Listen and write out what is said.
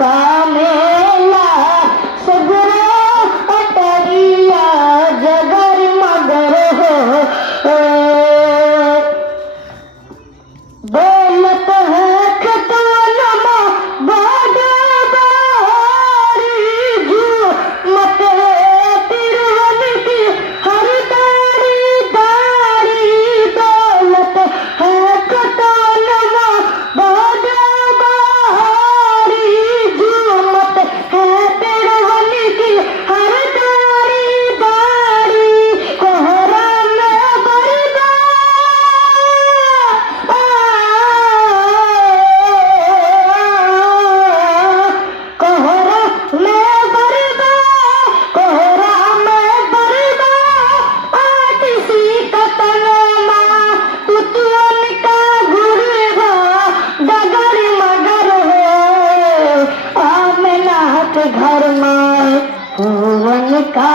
का मेला सगरो अटरिया जगर मगर हो दौलत है खजानमा बाड़ा बारी मत तिरवन की हर दाड़ी दाड़ी दौलत है खजानमा बाड़ा बारी मत है तिरवन की हर दाड़ी दाड़ी कोहरा में बरदा कोहरा में बरदा कोहरा में बरदा आटिसी कतनमा तुतुअन का गुरगा डगर मगर हो आमना के घर में हुवन का